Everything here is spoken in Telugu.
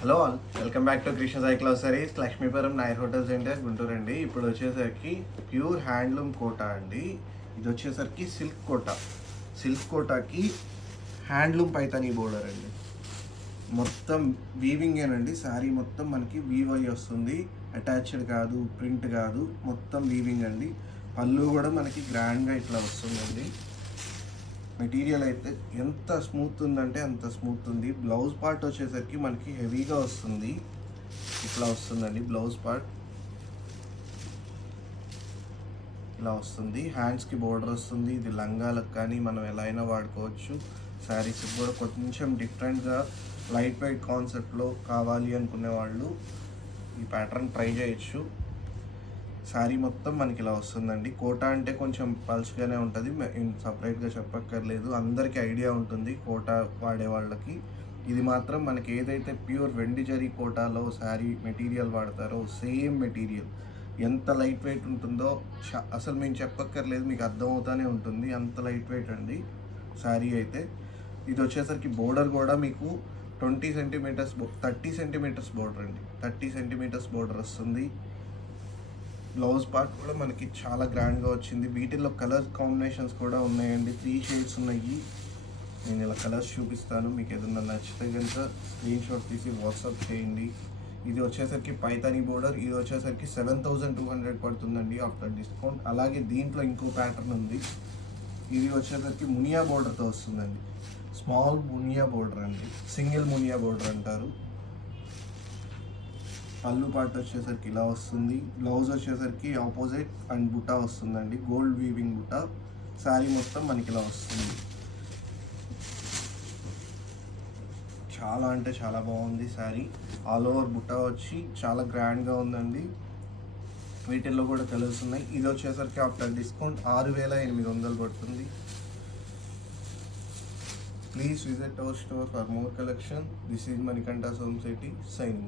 Hello all, welcome back to Krishna cycle saris, Lakshmipuram నైర్ hotel centre Guntur అండి. ఇప్పుడు వచ్చేసరికి ప్యూర్ హ్యాండ్లూమ్ కోటా అండి. ఇది వచ్చేసరికి సిల్క్ కోటాకి హ్యాండ్లూమ్ పైతానీ బోర్డర్ అండి. మొత్తం వీవింగేనండి. శారీ మొత్తం మనకి వీవ్ అయ్యి వస్తుంది. అటాచ్డ్ కాదు, ప్రింట్ కాదు, మొత్తం వీవింగ్ అండి. పళ్ళు కూడా మనకి గ్రాండ్గా ఇట్లా వస్తుందండి. మెటీరియల్ అయితే ఎంత స్మూత్ ఉందంటే అంత స్మూత్ ఉంది. బ్లౌజ్ పార్ట్ వచ్చేసరికి మనకి హెవీగా వస్తుంది. ఇట్లా వస్తుందండి బ్లౌజ్ పార్ట్, ఇలా వస్తుంది. హ్యాండ్స్కి బోర్డర్ వస్తుంది. ఇది లంగాలకు కానీ మనం ఎలా అయినా వాడుకోవచ్చు. శారీస్కి కూడా కొంచెం డిఫరెంట్గా లైట్ వెయిట్ కాన్సెప్ట్లో కావాలి అనుకునే వాళ్ళు ఈ ప్యాటర్న్ ట్రై చేయొచ్చు. శారీ మొత్తం మనకి ఇలా వస్తుందండి. కోటా అంటే కొంచెం పల్స్గానే ఉంటుంది, సపరేట్గా చెప్పక్కర్లేదు, అందరికీ ఐడియా ఉంటుంది కోటా వాడే వాళ్ళకి. ఇది మాత్రం మనకి ఏదైతే ప్యూర్ వెండి జరీ కోటాలో శారీ మెటీరియల్ వాడతారో సేమ్ మెటీరియల్. ఎంత లైట్ వెయిట్ ఉంటుందో అసలు మేము చెప్పక్కర్లేదు, మీకు అర్థమవుతానే ఉంటుంది. అంత లైట్ వెయిట్ అండి శారీ అయితే. ఇది వచ్చేసరికి బోర్డర్ కూడా మీకు 20 సెంటీమీటర్స్ 30 సెంటీమీటర్స్ బోర్డర్ అండి. 30 సెంటీమీటర్స్ బోర్డర్ వస్తుంది. బ్లౌజ్ పార్ట్ కూడా మనకి చాలా గ్రాండ్గా వచ్చింది. వీటిల్లో కలర్ కాంబినేషన్స్ కూడా ఉన్నాయండి. 3 షేడ్స్ ఉన్నాయి. నేను ఇలా కలర్స్ చూపిస్తాను. మీకు ఏదన్నా నచ్చితే కనుక స్క్రీన్ షాట్ తీసి వాట్సాప్ చేయండి. ఇది వచ్చేసరికి పైతానీ బోర్డర్. ఇది వచ్చేసరికి 7200 పడుతుందండి ఆఫ్టర్ డిస్కౌంట్. అలాగే దీంట్లో ఇంకో ప్యాటర్న్ ఉంది. ఇది వచ్చేసరికి మునియా బోర్డర్తో వస్తుందండి. స్మాల్ మునియా బోర్డర్ అండి, సింగిల్ మునియా బోర్డర్ అంటారు. పళ్ళు పార్ట్ వచ్చేసరికి ఇలా వస్తుంది. బ్లౌజ్ వచ్చేసరికి ఆపోజిట్ అండ్ బుటా వస్తుందండి, గోల్డ్ వీవింగ్ బుటా. శారీ మొత్తం మనకి ఇలా వస్తుంది. చాలా అంటే చాలా బాగుంది శారీ. ఆల్ ఓవర్ బుటా వచ్చి చాలా గ్రాండ్గా ఉందండి. వీటిల్లో కూడా కలర్స్ ఉన్నాయి. ఇది వచ్చేసరికి ఆఫ్టర్ డిస్కౌంట్ 6800 పడుతుంది. Please visit our store for more collection. This is Manikanta some city signing.